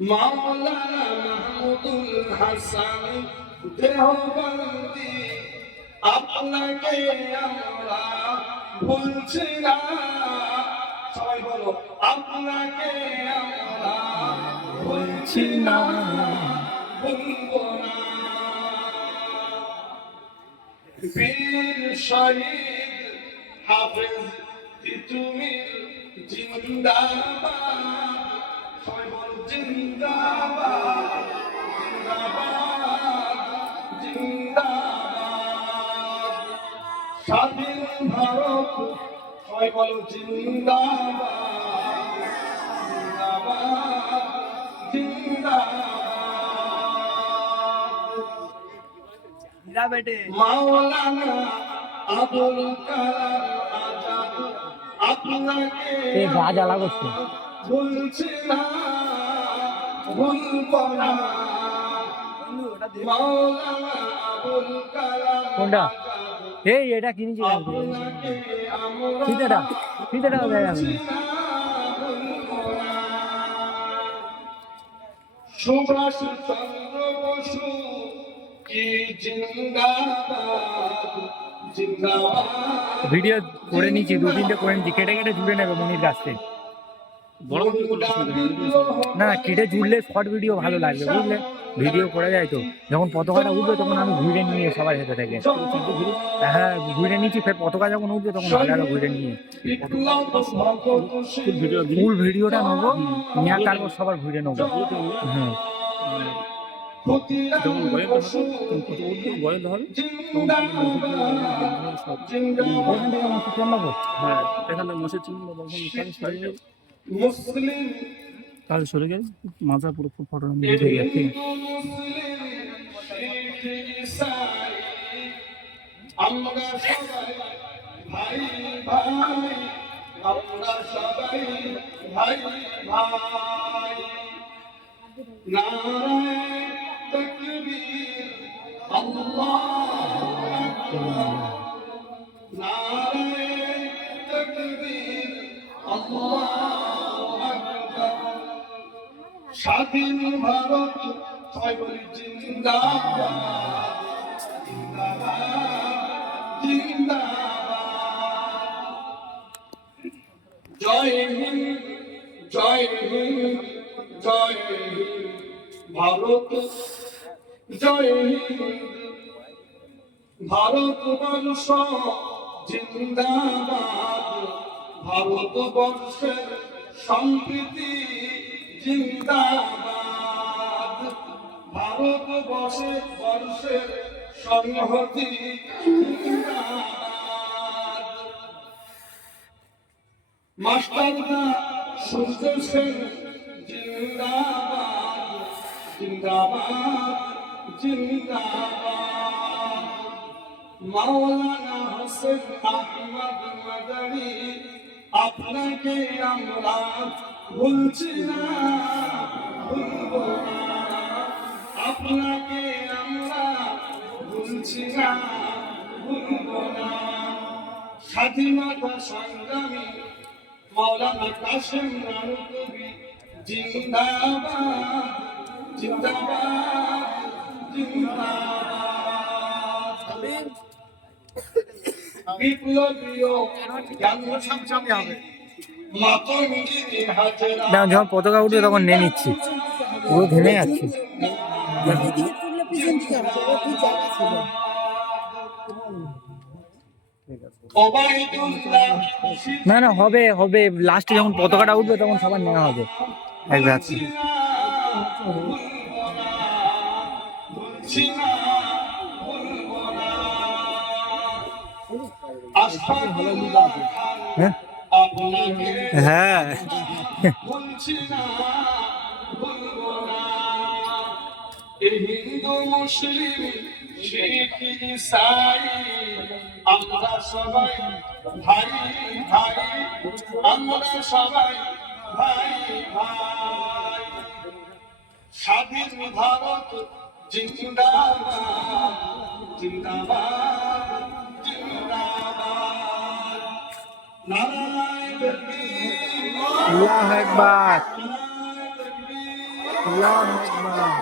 মাওলানা মাহমুদুল হাসান দেওবন্দি আপনাকে আমরা ভুলছি না। সবাই বলো, আপনাকে আমরা ভুলছি না, ভুলবো না। বীর শহীদ হাফেজ তিতুমির জিন্দাবাদ। সবাই বলো জিন্দাবাদ, জিন্দাবাদ, জিন্দাবাদ। স্বাধীন ভারত, সবাই বলো জিন্দাবাদ, জিন্দাবাদ, জিন্দাবাদ। মাওলানা আবুল কালাম আজাদ আপনাকে গাজা লাগাচ্ছে ভুলছি না, ভুলবো না। মাওলানা আবুল কালাম কোনটা? এই এটা কিনেছি ফিতেটা দেয় আমি। সুভাষ চন্দ্র বসু কি জিন্দাবাদ, জিন্দাবাদ। ভিডিও করে নিচ্ছি, 2-3টে করে নিচ্ছি, কেটে কেটে জুড়ে নেবে মনির কাছ থেকে। না কেটে জুড়লে শর্ট ভিডিও ভালো লাগবে, বুঝলে? ভিডিও করা যায় তো, যখন পতাকাটা উঠবে তখন আমি ঘুরে নিয়ে সবার সাথে থেকে, হ্যাঁ ঘুরে নিচ্ছি, ফের পতাকা যখন উঠবে তখন ভালো ঘুরে নিয়ে ফুল ভিডিওটা নেবো, নিয়ে তারপর সবার ঘুরে নেবো। হ্যাঁ যখন গয়েল হবে হ্যাঁ, এখানে মসজিদ চিহ্ন তাহলে সরে গেলে মাথা পুরো ফটো উঠে গেছে। আমরা সবাই ভাই ভাই, আমরা সবাই ভাই ভাই। নারায়ে তাকবীর, আল্লাহু আকবার। নারায়ে তাকবীর, আল্লাহু আকবার। স্বাধীন ভারত, সবাই বলি জিন্দাবাদ, জিন্দাবাদ, জিন্দাবাদ। জয় হিন্দ, জয় হিন্দ, জয় হিন্দ ভারত, জয় হিন্দ ভারতবর্ষ জিন্দাবাদ। ভারতবর্ষের সম্প্রীতি জিন্দাবাদ। ভারতবর্ষের সংহতি জিন্দাবাদ। মাস্টারদা সূর্য সেন জিন্দাবাদ, জিন্দাবাদ, জিন্দাবাদ। মাওলানা হোসেন আহমদ মাদানী আপনাকে আমরা ভুলছি না, ভুলবো না। আপনাকে আমরা ভুলছি না, ভুলবো না। স্বাধীনতা সংগ্রামী মাওলানা কাসেম নানুতুবি জিন্দাবাদ, জিন্দাবাদ, জিন্দাবাদ। বিপ্লবীয় মাতঙ্গিনী হাজরা, না যখন পতাকা উঠবে তখন নিয়ে নিচ্ছি, পুরো ঘেমে যাচ্ছি। না না হবে হবে, লাস্টে যখন পতাকাটা উঠবে তখন সবার নেওয়া হবে একবার। হ্যাঁ হিন্দু মুসলিম শিখ ইসাই আমরা সবাই ভাই ভাই, আমরা সবাই ভাই ভাই। স্বাধীন ভারত জিন্দাবাদ, জিন্দাবাদ, জিন্দাবাদ। নারায়ণ আল্লাহু আকবার, আল্লাহু আকবার।